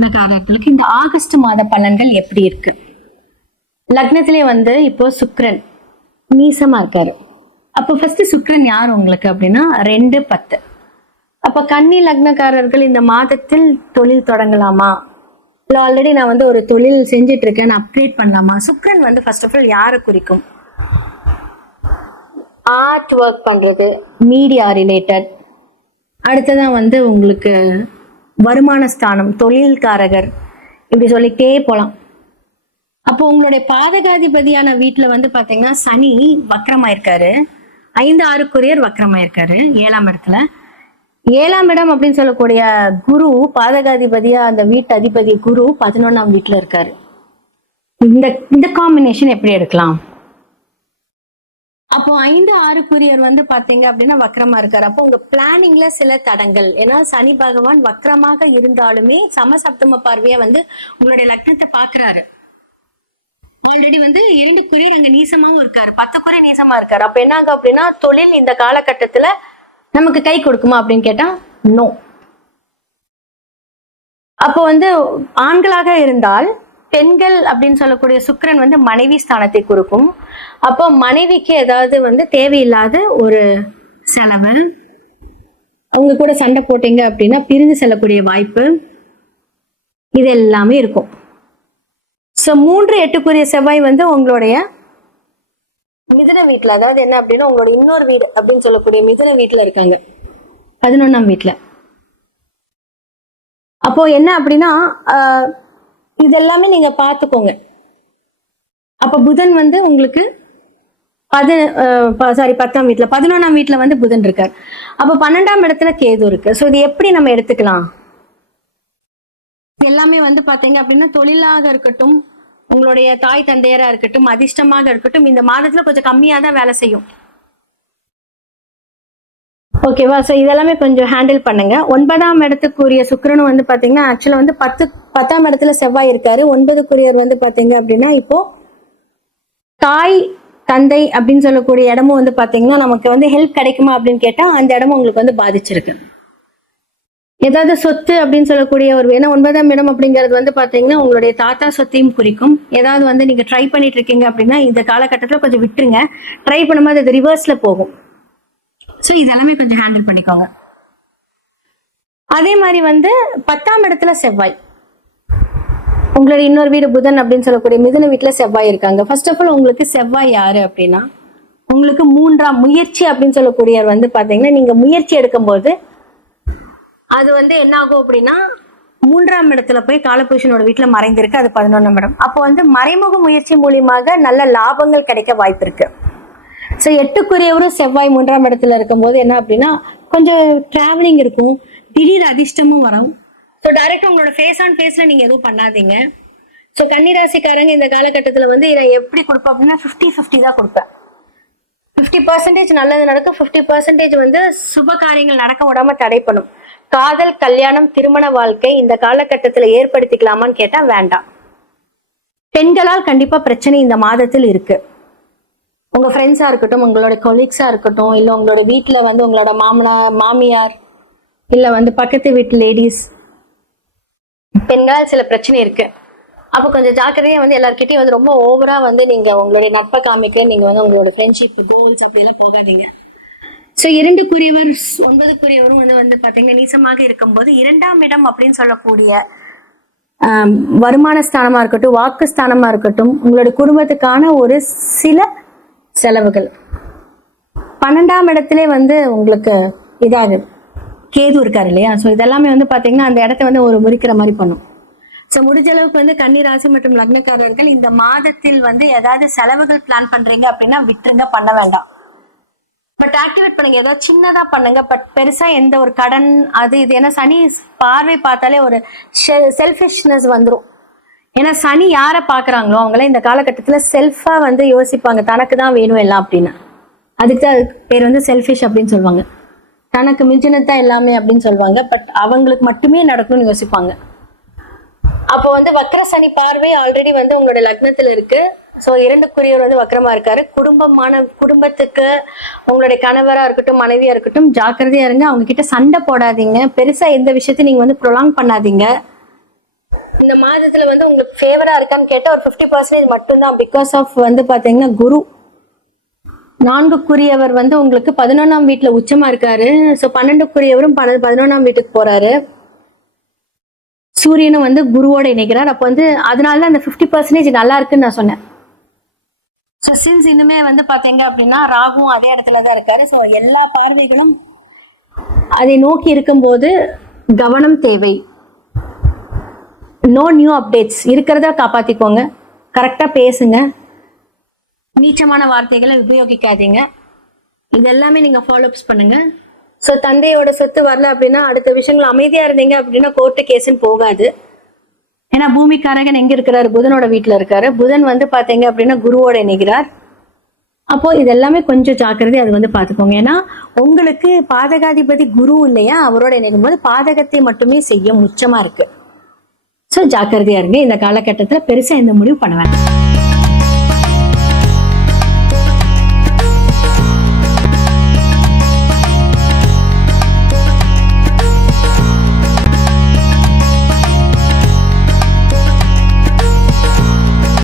லக்னக்காரர்களுக்கு இந்த ஆகஸ்ட் மாத பலன்கள் எப்படி இருக்கு? லக்னத்திலே வந்து இப்போ சுக்கிரன் நீசமா இருக்காரு. அப்போ ஃபர்ஸ்ட் சுக்கிரன் யார் உங்களுக்கு அப்படின்னா 2-10. அப்ப கன்னி லக்னக்காரர்கள் இந்த மாதத்தில் தொழில் தொடங்கலாமா, இல்ல ஆல்ரெடி நான் வந்து ஒரு தொழில் செஞ்சுட்டு இருக்கேன் அப்கிரேட் பண்ணலாமா? சுக்கிரன் வந்து ஃபர்ஸ்ட் ஆஃப் ஆல் யாரை குறிக்கும்? ஆர்ட் ஒர்க் பண்றது, மீடியா ரிலேட்டட். அடுத்ததான் வந்து உங்களுக்கு வருமான ஸ்தானம், தொழில்காரகர், இப்படி சொல்லிட்டே போலாம். அப்போ உங்களுடைய பாதகாதிபதியான வீட்டுல வந்து பாத்தீங்கன்னா சனி வக்ரமாயிருக்காரு. 5-6 வக்ரமாயிருக்காரு 7ஆம் இடத்துல. 7ஆம் இடம் அப்படின்னு சொல்லக்கூடிய குரு பாதகாதிபதியா அந்த வீட்டு அதிபதி குரு 11ஆம் வீட்டுல இருக்காரு. இந்த இந்த காம்பினேஷன் எப்படி எடுக்கலாம்? அப்போ 5-6 வந்து பாத்தீங்க அப்படின்னா வக்ரமா இருக்காரு. அப்போ உங்க பிளானிங்ல சில தடங்கள், ஏன்னா சனி பகவான் வக்ரமாக இருந்தாலுமே சமசப்தம பார்வையா வந்து உங்களுடைய லக்னத்தை பாக்குறாரு. ஆல்ரெடி வந்து 2 அங்க நீசமாவும் இருக்காரு, 10 நீசமா இருக்காரு. அப்ப என்ன ஆகும் அப்படின்னா தொழில் இந்த காலகட்டத்துல நமக்கு கை கொடுக்குமா அப்படின்னு கேட்டா நோ. அப்போ வந்து ஆண்களாக இருந்தால் பெண்கள் அப்படின்னு சொல்லக்கூடிய சுக்கிரன் வந்து மனைவி ஸ்தானத்தை கொடுக்கும். அப்போ மனைவிக்கு ஏதாவது வந்து தேவையில்லாத ஒரு செலவு, அவங்க கூட சண்டை போட்டீங்க அப்படின்னா பிரிஞ்சு செல்லக்கூடிய வாய்ப்பு, இது எல்லாமே இருக்கும். ஸோ 3-8 செவ்வாய் வந்து உங்களுடைய மிதுன வீட்டுல, அதாவது என்ன அப்படின்னா உங்களோட இன்னொரு வீடு அப்படின்னு சொல்லக்கூடிய மிதுன வீட்டுல இருக்காங்க 11ஆம் வீட்டுல. அப்போ என்ன அப்படின்னா இது எல்லாமே நீங்க பாத்துக்கோங்க. அப்ப புதன் வந்து உங்களுக்கு 10ஆம் வீட்டுல 11ஆம் வீட்டுல வந்து புதன் இருக்கார். அப்ப 12ஆம் இடத்துல கேது இருக்கு. ஸோ இது எப்படி நம்ம எடுத்துக்கலாம்? எல்லாமே வந்து பாத்தீங்க அப்படின்னா தொழிலாக இருக்கட்டும், உங்களுடைய தாய் தந்தையரா இருக்கட்டும், அதிர்ஷ்டமாக இருக்கட்டும், இந்த மாதத்துல கொஞ்சம் கம்மியா தான் வேலை செய்யும். ஓகேவா? ஸோ இதெல்லாமே கொஞ்சம் ஹேண்டில் பண்ணுங்க. 9ஆம் இடத்துக்குரிய சுக்கிரனும் வந்து பாத்தீங்கன்னா ஆக்சுவலா வந்து 10ஆம் இடத்துல செவ்வாய் இருக்காரு. 9 வந்து பாத்தீங்க அப்படின்னா இப்போ தாய் தந்தை அப்படின்னு சொல்லக்கூடிய இடமும் வந்து பாத்தீங்கன்னா நமக்கு வந்து ஹெல்ப் கிடைக்குமா அப்படின்னு கேட்டா அந்த இடமும் உங்களுக்கு வந்து பாதிச்சிருக்கு. ஏதாவது சொத்து அப்படின்னு சொல்லக்கூடிய ஒரு, ஏன்னா 9ஆம் இடம் அப்படிங்கிறது வந்து பாத்தீங்கன்னா உங்களுடைய தாத்தா சொத்தையும் குறிக்கும். ஏதாவது வந்து நீங்க ட்ரை பண்ணிட்டு இருக்கீங்க அப்படின்னா இந்த காலகட்டத்துல கொஞ்சம் விட்டுருங்க. ட்ரை பண்ணும்போது அது ரிவர்ஸ்ல போகும். ஸோ இதெல்லாமே கொஞ்சம் ஹேண்டில் பண்ணிக்கோங்க. அதே மாதிரி வந்து 10ஆம் இடத்துல செவ்வாய், உங்களுடைய இன்னொரு வீடு புதன் அப்படின்னு சொல்லக்கூடிய மிதுன வீட்டுல செவ்வாய் இருக்காங்க. ஃபர்ஸ்ட் ஆஃப் ஆல் உங்களுக்கு செவ்வாய் யாரு அப்படின்னா உங்களுக்கு 3ஆம் முயற்சி அப்படின்னு சொல்லக்கூடிய வந்து பாத்தீங்கன்னா நீங்க முயற்சி எடுக்கும் போது அது வந்து என்ன ஆகும் அப்படின்னா 3ஆம் இடத்துல போய் காலபுருஷனோட வீட்டுல மறைந்திருக்கு, அது 11ஆம் இடம். அப்போ வந்து மறைமுக முயற்சி மூலியமாக நல்ல லாபங்கள் கிடைக்க வாய்ப்பு இருக்கு. ஸோ 8 செவ்வாய் 3ஆம் இடத்துல இருக்கும்போது என்ன அப்படின்னா கொஞ்சம் டிராவலிங் இருக்கும், திடீர் அதிர்ஷ்டமும் வரும். ஸோ டைரக்டா உங்களோட ஃபேஸ் ஆன் ஃபேஸ்ல நீங்க எதுவும் பண்ணாதீங்க. ஸோ கன்னிராசிக்காரங்க இந்த காலகட்டத்துல வந்து இதை எப்படி கொடுப்பேன் அப்படின்னா 50-50 தான் கொடுப்பேன். 50% நல்லது நடக்கும், 50% வந்து சுப காரியங்கள் நடக்க விடாம தடை பண்ணும். காதல், கல்யாணம், திருமண வாழ்க்கை இந்த காலகட்டத்துல ஏற்படுத்திக்கலாமான்னு கேட்டா வேண்டாம். பெண்களால் கண்டிப்பா பிரச்சனை இந்த மாதத்தில் இருக்கு. உங்க ஃப்ரெண்ட்ஸா இருக்கட்டும், உங்களோட கொலீக்ஸா இருக்கட்டும், இல்ல உங்களோட வீட்டுல வந்து உங்களோட மாமியார், இல்ல வந்து பக்கத்து வீட்டு லேடிஸ், பெண்களால் சில பிரச்சனை இருக்கு. அப்போ கொஞ்சம் ஜாக்கிரதையா வந்து எல்லார்கிட்டயும் வந்து ரொம்ப ஓவரா வந்து நீங்க உங்களுடைய நட்பை காமிக்க நீங்க வந்து உங்களோட ஃப்ரெண்ட்ஷிப் கோல்ஸ் அப்படி எல்லாம் போகாதீங்க. ஸோ 9 வந்து பாத்தீங்கன்னா நீசமாக இருக்கும்போது 2ஆம் இடம் அப்படின்னு சொல்லக்கூடிய வருமான ஸ்தானமா இருக்கட்டும், வாக்கு ஸ்தானமா இருக்கட்டும், உங்களுடைய குடும்பத்துக்கான ஒரு சில செலவுகள். 12ஆம் இடத்திலே வந்து உங்களுக்கு இதாகுது, கேது இருக்காரு இல்லையா? ஸோ இதெல்லாமே வந்து பாத்தீங்கன்னா அந்த இடத்த வந்து ஒரு முறிக்கிற மாதிரி பண்ணும். ஸோ முடிஞ்ச அளவுக்கு வந்து கன்னி ராசி மற்றும் லக்னக்காரர்கள் இந்த மாதத்தில் வந்து ஏதாவது செலவுகள் பிளான் பண்றீங்க அப்படின்னா விட்டுருங்க, பண்ண வேண்டாம். பட் ஆக்டிவேட் பண்ணுங்க, ஏதாவது சின்னதா பண்ணுங்க. பட் பெருசா எந்த ஒரு கடன் அது இது, ஏன்னா சனி பார்வை பார்த்தாலே ஒரு செல்ஃபிஷ்னஸ் வந்துடும். ஏன்னா சனி யாரை பாக்குறாங்களோ அவங்கள இந்த காலகட்டத்துல செல்ஃபா வந்து யோசிப்பாங்க, தனக்கு தான் வேணும் எல்லாம் அப்படின்னு. அதுக்கு தான் பேர் வந்து செல்ஃபிஷ் அப்படின்னு சொல்லுவாங்க. தனக்கு மிஞ்சினதான் எல்லாமே அப்படின்னு சொல்லுவாங்க. பட் அவங்களுக்கு மட்டுமே நடக்கும்னு யோசிப்பாங்க. அப்போ வந்து வக்ர சனி பார்வை ஆல்ரெடி வந்து உங்களோட லக்னத்துல இருக்கு. ஸோ 2 வந்து வக்ரமா இருக்காரு. குடும்பத்துக்கு உங்களுடைய கணவரா இருக்கட்டும், மனைவியா இருக்கட்டும், ஜாக்கிரதையா இருங்க. அவங்க கிட்ட சண்டை போடாதீங்க. பெருசா எந்த விஷயத்தையும் நீங்க வந்து ப்ரொலாங் பண்ணாதீங்க. ஜாதகத்துல வந்து உங்களுக்கு ஃபேவரா இருக்கான்னு கேட்டா ஒரு 50% மட்டும்தான். பிகாஸ் ஆஃப் வந்து பாத்தீங்கன்னா குரு 4க்குரியவர் வந்து உங்களுக்கு 11ஆம் வீட்டுல உச்சமா இருக்காரு. சோ 12க்குரியவரும் 11ஆம் வீட்டுக்கு போறாரு. சூரியனும் வந்து குருவோட இணைக்கிறார். அப்ப வந்து அதனாலதான் அந்த 50% நல்லா இருக்குன்னு நான் சொன்னேன். ஸோ சின்ஸ் இன்னுமே வந்து பாத்தீங்க அப்படின்னா ராகுவும் அதே இடத்துலதான் இருக்காரு. ஸோ எல்லா பார்வைகளும் அதை நோக்கி இருக்கும்போது கவனம் தேவை. நோ நியூ அப்டேட்ஸ், இருக்கிறத காப்பாத்திக்கோங்க, கரெக்டா பேசுங்க, நீச்சமான வார்த்தைகளை உபயோகிக்காதீங்க. இது எல்லாமே நீங்க ஃபாலோஅப்ஸ் பண்ணுங்க. ஸோ தந்தையோட சொத்து வரல அப்படின்னா அடுத்த விஷயங்கள் அமைதியா இருந்தீங்க அப்படின்னா கோர்ட்டு கேஸ்ன்னு போகாது. ஏன்னா பூமிக்காரகன் எங்க இருக்கிறாரு? புதனோட வீட்டுல இருக்காரு. புதன் வந்து பாத்தீங்க அப்படின்னா குருவோட இணைகிறார். அப்போ இது எல்லாமே கொஞ்சம் ஜாக்கிரதை, அது வந்து பாத்துக்கோங்க. ஏன்னா உங்களுக்கு பாதகாதிபதி குரு இல்லையா, அவரோட இணைக்கும் போது பாதகத்தை மட்டுமே செய்ய முச்சமா இருக்கு. ஸோ ஜாக்கிரதையா இருங்க. இந்த காலகட்டத்துல பெருசா எந்த முடிவு பண்ண வேண்டாம்.